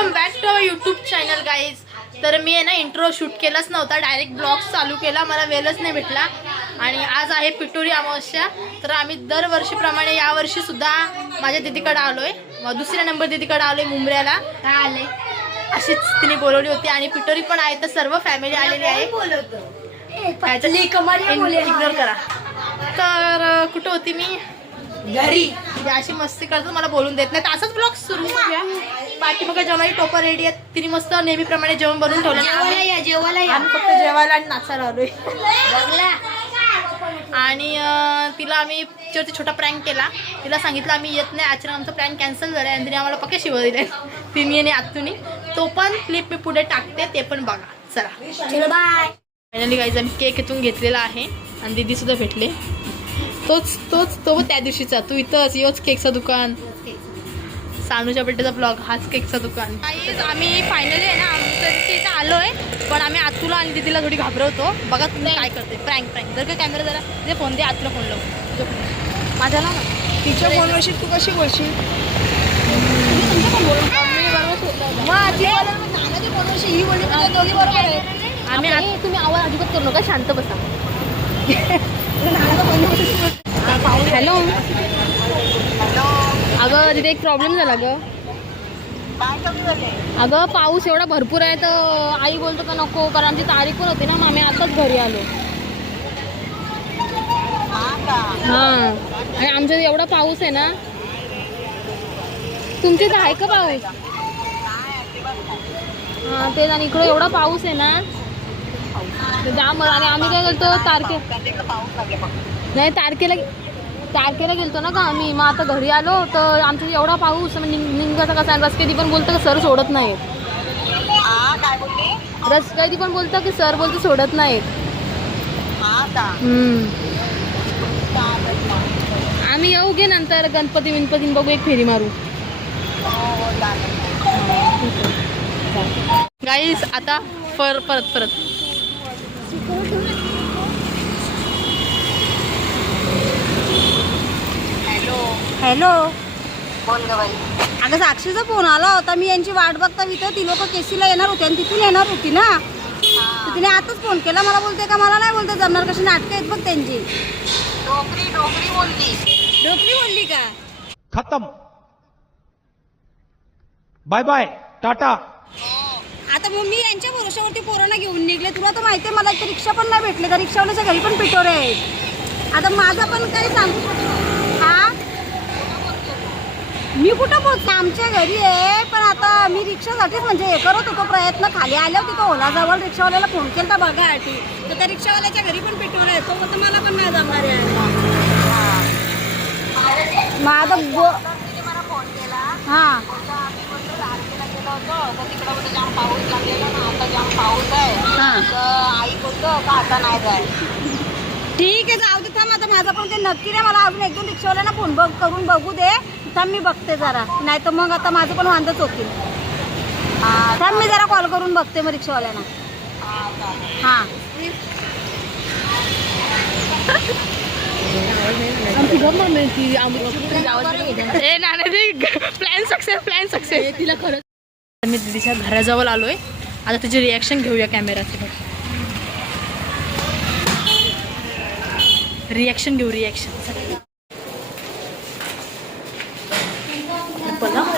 Welcome back to our YouTube channel guys तर मी आहे ना इंट्रो शूट केलाच नव्हता डायरेक्ट ब्लॉग चालू केला मला वेळच नाही भेटला. आणि आज आहे पिटोरी अमावस्या. तर आम्ही दरवर्षीप्रमाणे यावर्षी सुद्धा माझ्या दिदीकडे आलोय. मग दुसऱ्या नंबर दिदीकडे आलोय मुंबऱ्याला काय आले. अशीच तिने बोलवली होती. आणि पिटोरी पण आहे तर सर्व फॅमिली आलेली आहे. इग्नोर करा. तर कुठं होती मी? घरी. म्हणजे अशी मस्ती करतो मला बोलून देत नाही असाच ब्लॉग सुरू करूया. बाकी मग जेवणाची टोपं रेडी आहेत. तिने मस्त नेहमीप्रमाणे जेवण बनवून ठेवलं. आम्ही फक्त जेवायला आणि नाचायला आलोय. आणि तिला आम्ही तिच्यावरती छोटा प्रँक केला. तिला सांगितलं आम्ही येत नाही. अचानक आमचा प्लॅन कॅन्सल झाला आणि तिने आम्हाला पक्के शिव दिले तिने आणि आत्तुनी. तो पण क्लिप मी पुढे टाकते. ते पण बघा. चला. चलो बाय फायनली गाईज आम्ही केक इथून घेतलेला आहे. आणि दीदी सुद्धा भेटले. तोच तोच तो त्या दिवशीचा. तू इथंच योच केकचं दुकान. सानूच्या बड्डेचा ब्लॉग हाच केकचं दुकान. आम्ही फायनली आहे ना आमच्या तिथे इथं आलोय पण आम्ही आतूला आणि दीदीला थोडी घाबरवतो. बघा तुम्ही काय करते. प्रँक प्रँक जर का कॅमेरा जरा ते फोन दे आतूला फोन लावू. तुझा phone. माझा ना. तिच्या फोनवरशी तू कशी बोलशील? आहे. आम्ही तुम्ही आवाज अजिबात करू नका शांत बसा. हॅलो. अगं तिथे एक प्रॉब्लेम झाला ग. अगं पाऊस एवढा भरपूर आहे तर आई बोलतो का नको? कारण आमची तारीख पण होती ना मग आम्ही आताच घरी आलो. हां. आणि आमच्या एवढा पाऊस आहे ना. तुमच्या इथे आहे का पाऊस? हां तेच. आणि इकडे एवढा पाऊस आहे ना. जाम आणि आम्ही काय करतो तारखे नाही तारखेला तारखेला गेलतो ना का आम्ही? मग आता घरी आलो तर आमच्या इथे एवढा पाऊस म्हणजे कसा आहे? रस कधी पण बोलतं की सर सोडत नाही रस कधी पण बोलतं की सर बोलतो सोडत नाही आम्ही येऊ गे नंतर गणपती विणपती बघू एक फेरी मारू. गाईस आता पर परत परत. हॅलो. अगं साक्षीचा फोन आला होता. मी यांची वाट बघता इथं ती लोक केसीला येणार होती आणि तिथून येणार होती ना. तर तिने आताच फोन केला. मला बोलते का? मला नाही बोलते जमणार कशी नाटकं आहेत बघ त्यांची. डोकरी बोलली. का? खत्म. Bye bye. टाटा. आता मग मी यांच्या भरोशावरती पोरांना घेऊन निघले. तुला तर माहिती आहे मला एक रिक्षा पण नाही भेटले. तर रिक्षावाल्याच्या घरी पण पिटोरे आहेत. आता माझा पण काही सांगू हा मी कुठं बोलते आमच्या घरी आहे पण आता मी रिक्षासाठीच म्हणजे हे करत होतो प्रयत्न खाली आल्या तिथं ओलाजवळ रिक्षावाल्याला फोन केला बघासाठी तर त्या रिक्षावाल्याच्या घरी पण पिटोरे आहेत तो बोलतो मला पण नाही जमणार आहे. माझा गो हां. ठीक आहे जाऊ दे थांब आता माझा पण ते नक्की नाही मला अजून एक दोन रिक्षावाल्यांना फोन बघ करून बघू दे. थांब मी बघते जरा. नाही तर मग आता माझं पण वांदच होतील. थांब मी जरा कॉल करून बघते मग रिक्षावाल्यांना हां. प्लॅन सक्सेस प्लॅन सक्सेस तिला खरंच मी दिदीच्या घराजवळ आलोय. आता तुझे रिॲक्शन घेऊया कॅमेराचे रिॲक्शन घेऊ रिॲक्शन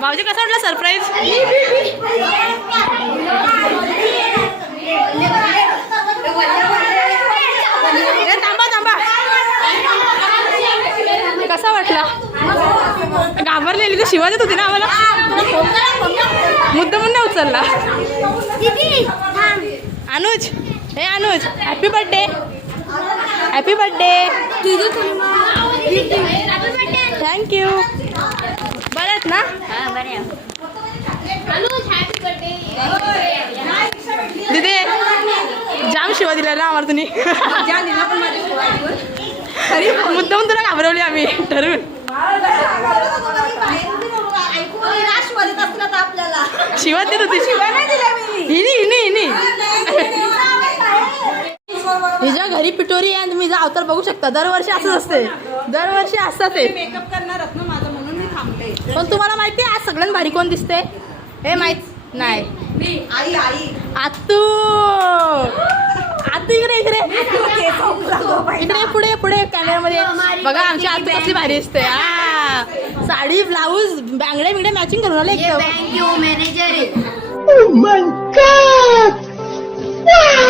भाऊजी कसा वाटला सरप्राईज थांबा थांबा कसा वाटला घाबरलेली तर शिवा देत होती ना आम्हाला? मुद्दा म्हणून नाही उचलला. अनुज हे Anuj happy birthday happy birthday thank you बरं आहेत ना? दिदी जाम शिवा दिला ना आम्हाला तुम्ही मुद्दाम तुला घाबरवली आम्ही. ठरवून. शिवा देत होती. हिच्या घरी पिटोरी आहे तुम्ही हिचा अवतार बघू शकता. दरवर्षी असंच असते. दरवर्षी असतात ते. मेकअप करणारच ना माझं म्हणून मी थांबले. पण तुम्हाला माहिती आहे आज सगळ्यात भारी कोण दिसते हे माहीत. नाही. मी आई आई. आतू आतू इकडे इकडे. इकडे पुढे पुढे कॅमेरामध्ये. बघा आमची आतू कसली भारी असते हा. साडी ब्लाऊज बांगडे बिंगडे मॅचिंग करून आले एकदम.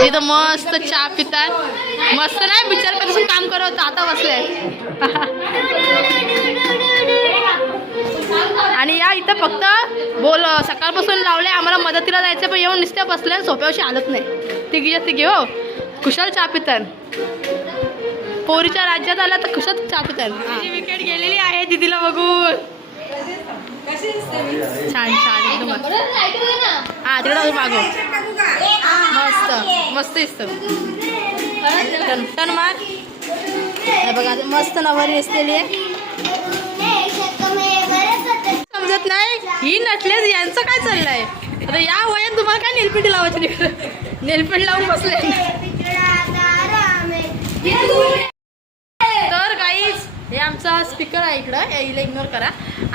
इथं मस्त चहा पितात. मस्त नाही विचार करून काम करत होतं, आता बसले. आणि या इथं फक्त बोल सकाळपासून लावले आम्हाला मदतीला जायचं पण येऊन नुसत्या बसल्या आणि सोप्यावशी हालत नाही. तिघीच्या तिघी हो. कुशाल चहा पितात पोरीच्या राज्यात आला तर कुशाल चहा पितात विकेट गेलेली आहे दिदीला बघून. छान छान एकदम. हा तिकडे मागो मस्त मस्त दिसतं. टन मार. हे बघा मस्त नवारी असलेली आहे. समजत नाही? ही नटलेस यांचं काय चाललंय? आता या वयात तुम्हाला काय नेलपेटी लावायची नाही नेलपेट लावून बसले. तर काही हे आमचा स्पीकर आहे इकडं. याला इग्नोर करा.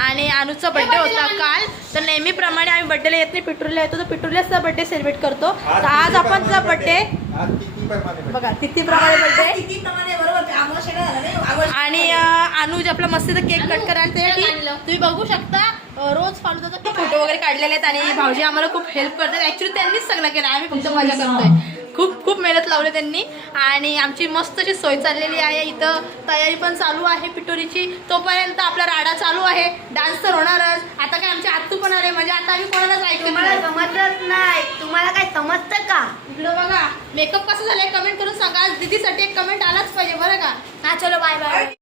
आणि अनुजचा बड्डे होता काल. तर नेहमीप्रमाणे आम्ही बड्डेला येत नाही पिटूरला येतो. तर पिट्रोल्याचा बड्डे सेलिब्रेट करतो. तर आज आपण तुझा बड्डे बघा तिथीप्रमाणे बड्डे आणि अनुज आपला मस्त केक कट करा तुम्ही बघू शकता रोज फालुदाचा फोटो वगैरे काढलेले आहेत आणि भाऊजी आम्हाला खूप हेल्प करतात. ऍक्च्युली त्यांनीच सगळं केलं. आम्ही फक्त मजा करतोय. खूप खूप मेहनत लावली त्यांनी. आणि आमची मस्त अशी सोय चाललेली आहे. इथं तयारी पण चालू आहे पिटोरीची तोपर्यंत आपला राडा चालू आहे. डान्स तर होणारच. आता काय आमचे आत्तू पण आले. म्हणजे आता आम्ही कोणालाच ऐकत नाही. समजत नाही. तुम्हाला काय समजतं का? इकडं बघा. मेकअप कसं झालंय? कमेंट करून सांगा. आज दीदीसाठी एक कमेंट आलाच पाहिजे. बरं का? हा चलो बाय बाय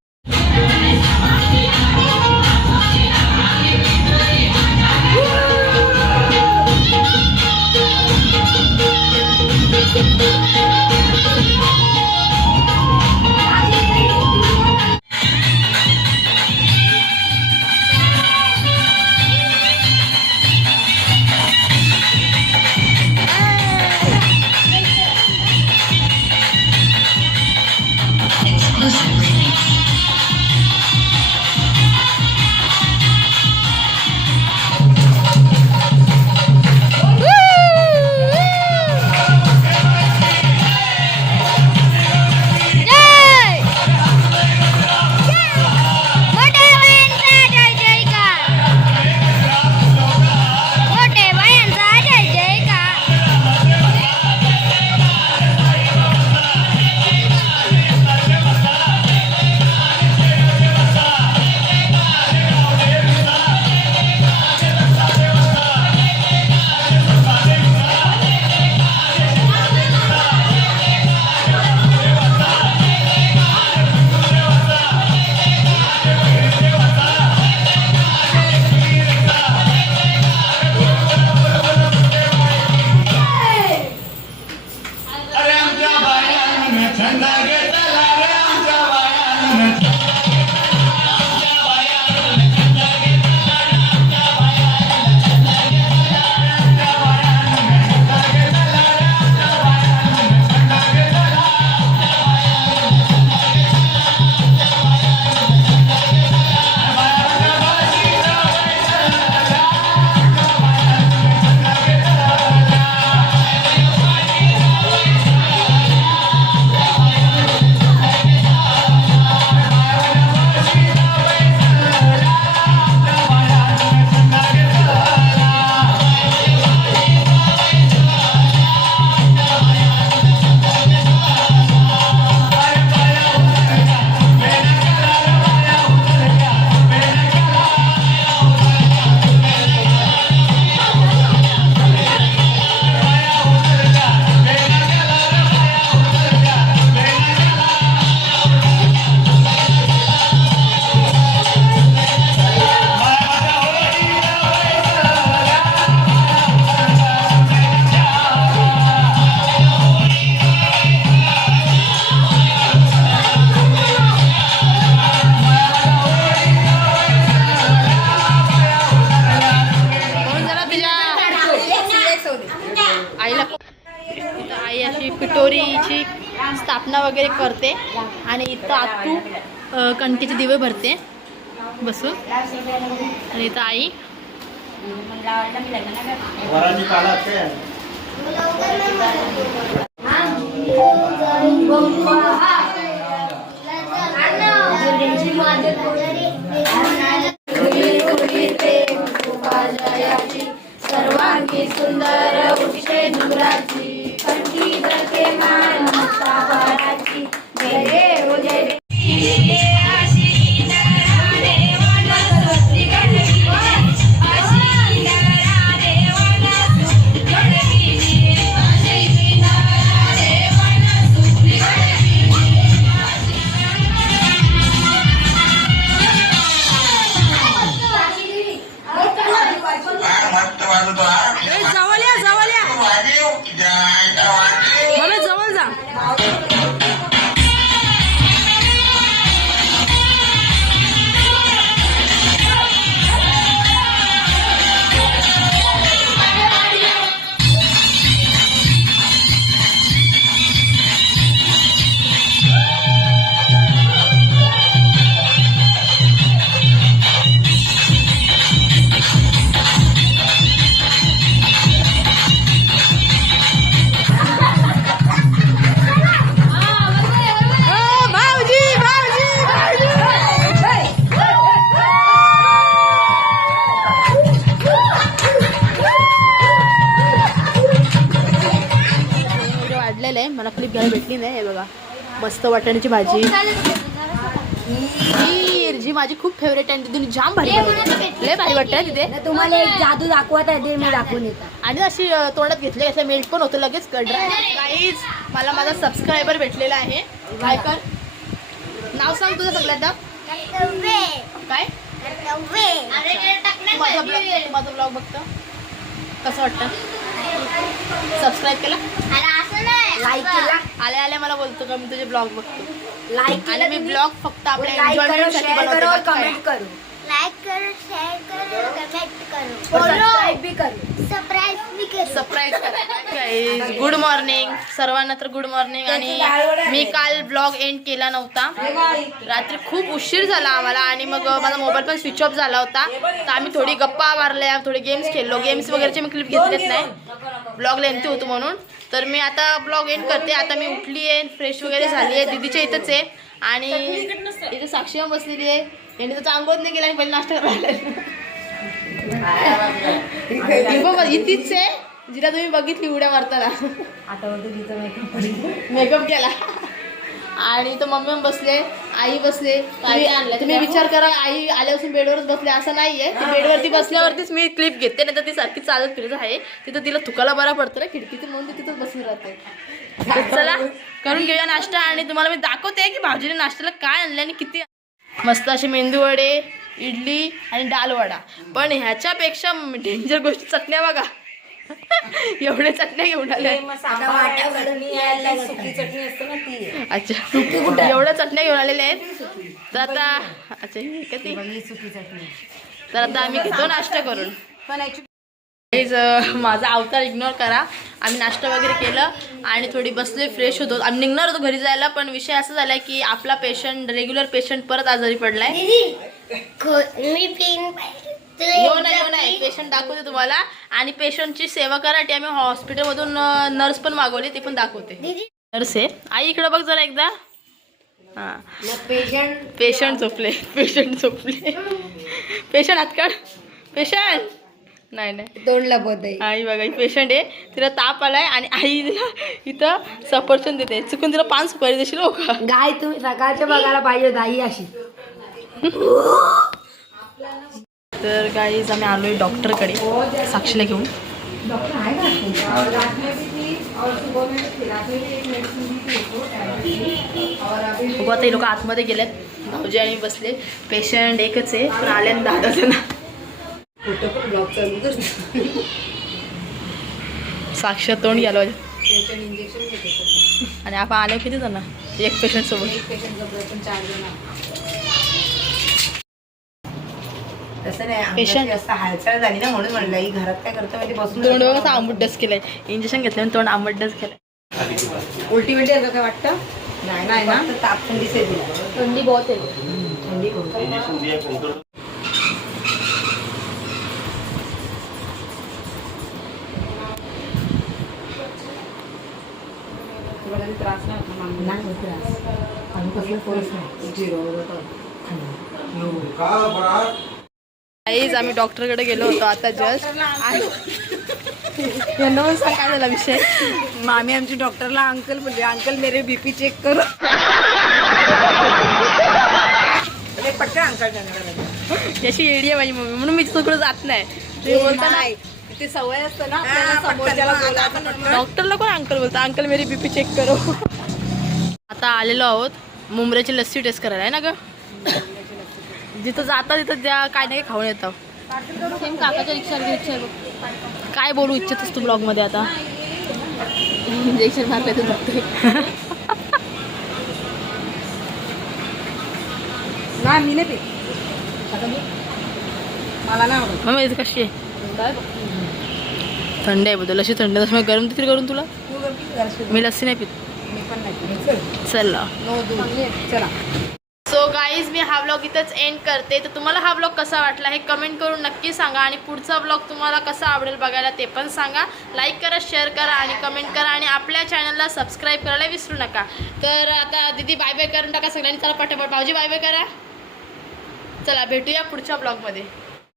तर इथं आतू कणकेचे दिवे भरते. बसून आणि इथं आई. मस्त वाटाण्याची भाजी. खीर जी माझी खूप फेवरेट आहे तिथून जाम भारी बनवते. लय भारी वाटतं तिथे. तुम्हाला एक जादू दाखवत आहे ते मी दाखवून येतात आणि अशी अ, तोंडात घेतली असं मेल्ट पण होतं लगेच गाईज मला माझा सबस्क्रायबर भेटलेला आहे. काय कर? नाव सांग तुझं सगळ्यात काय? माझा ब्लॉग माझा ब्लॉग बघतो. कसं वाटतं? सबस्क्राईब केला? लाईक केला? आल्या आल्या मला बोलतो का? मी तुझे ब्लॉग बघतो. लाईक आणि मी ब्लॉग फक्त आपल्या लाईक करो enjoyment साठी शेअर बनवते, करो. लाइक करो शेयर करो कमेंट करो. सबस्क्राईब करो. सरप्राईज करो. सरप्राईज करा. गुड मॉर्निंग सर्वांना तर गुड मॉर्निंग आणि मी काल ब्लॉग एंड केला नव्हता. रात्री खूप उशीर झाला आम्हाला आणि मग माझा मोबाईल पण स्विच ऑफ झाला होता. तर आम्ही थोडी गप्पा मारल्या थोडे गेम्स खेळलो. गेम्स वगैरेचे मी क्लिप घेतलेच नाही. ब्लॉग लेंथी होतो म्हणून. तर मी आता ब्लॉग एंड करते. आता मी उठली आहे फ्रेश वगैरे झाली आहे दीदीच्या इथंच आहे. आणि इथे साक्षी बसलेली आहे यांनी तर चांगलंच नाही केला आणि पहिले नाश्ता करायला तीच आहे. जिला तुम्ही बघितली उड्या मारताना. मेकअप केला. आणि तो मम्मी बसले आई बसले. तुम्ही- तुम्ही विचार करा आई आल्यापासून बेडवरच बसले असं नाहीये. ती बेडवरती बसल्यावरतीच मी क्लिप घेते नाही तर ती सारखी चालत फिरत आहे. तिथं तिला थुकाला बरा पडतं ना खिडकीतून म्हणून ती तिथंच बसून राहते. चला करून घेऊया नाश्ता. आणि तुम्हाला मी दाखवते की भाऊजीने नाश्त्याला काय आणलं आणि किती मस्त असे मेंदू वडे इडली आणि डाल वडा. पण ह्याच्यापेक्षा डेंजर गोष्टी चटण्या बघा. एवढ्या चटण्या घेऊन आल्या अच्छा. एवढ्या चटण्या घेऊन आलेल्या आहेत. तर आता अच्छा ही तर आता आम्ही घेतो नाश्ता करून. Guys, अं, माझा अवतार इग्नोर करा. आम्ही नाश्ता वगैरे केलं आणि थोडी बसले फ्रेश होतो. आम्ही निघणार होतो घरी जायला पण विषय असा झाला की आपला पेशंट रेग्युलर पेशंट परत आजारी पडलाय. मी पेन येऊ नाही येऊ नाही पेशंट दाखवते तुम्हाला. आणि पेशंटची सेवा करासाठी आम्ही हॉस्पिटलमधून नर्स पण मागवली ते पण दाखवते. नर्स आहे. आई इकडे बघ जरा एकदा. हां. पेशंट पेशंट झोपले. पेशंट झोपले. पेशंट काढ पेशंट नाही नाही. तोंड लपवत आहे. आई बघा ही पेशंट आहे. तिला ताप आलाय आणि आई तिला इथं सफरचंद देते. चुकून तिला पान सुपारी देशील हो का? गाय तुम्ही सकाळच्या बघायला पाहिजे गाई अशी. तर गाईज आम्ही आलोय डॉक्टरकडे साक्षीला घेऊन. बघू आता हे लोक आतमध्ये गेलेत. भाऊजी आणि बसले. पेशंट एकच आहे पण आले दहा जण साक्ष तोंड गेलो आणि आपण आलो किती जण एक पेशंट सोबत. तसं नाही Patient. अंगाची जास्त हालचाल झाली ना म्हणून म्हणलं ही घरात काय करतो बसून तोंड बघा असं आंबट डस केलंय. इंजेक्शन घेतलं आणि तोंड आंबट डस केलंय. उलटी बिलटी का काय वाटतं? नाही नाही ना. ताप थंडी से थंडी बहुत आहे. थंडी कोणती तुला कधी त्रास नाही होत ना मागून? नाही होत त्रास. आणि कसलं फोर्स नाही. झिरो काहीच आम्ही डॉक्टरकडे गेलो होतो आता जस्ट यांना काय झाला विषय. मामी आमची डॉक्टरला अंकल बोलले अंकल मेरे बीपी चेक करो. पटकन अंकल याची एडी आहे माझी मम्मी म्हणून मी तिकडे जात नाही. ते बोलताना नाही. ते सवय असतं ना आपल्याला समोरच्याला डॉक्टरला कोण अंकल बोलतो? अंकल मेरी बीपी चेक करो. आता आलेलो आहोत मुंबऱ्याची लस्सी टेस्ट करायला आहे ना ग? जिथं जाता तिथं त्या काय नाही काय खाऊन येतं. सेम काकाच्या रिक्षा रिक्षा काय बोलू इच्छितस तू ब्लॉगमध्ये आता. इंजेक्शन मारले तू बघतोय नाही मी नाही पीत. आता मी मला नाही आवडत. मग कशी आहे? थंड आहे बदल अशी थंड तसं मग गरम तिथे करून तुला? मी लस्सी नाही पित. चला सो गाईज मी हा ब्लॉग इथंच एंड करते. तर तुम्हाला हा ब्लॉग कसा वाटला हे कमेंट करून नक्की सांगा. आणि पुढचा ब्लॉग तुम्हाला कसा आवडेल बघायला ते पण सांगा. लाईक करा शेअर करा आणि कमेंट करा. आणि आपल्या चॅनलला सबस्क्राईब करायला विसरू नका. तर आता दीदी बाय बाय करून टाका सगळ्यांनी. चला पटापट. भाऊजी बाय बाय करा. चला भेटूया पुढच्या ब्लॉगमध्ये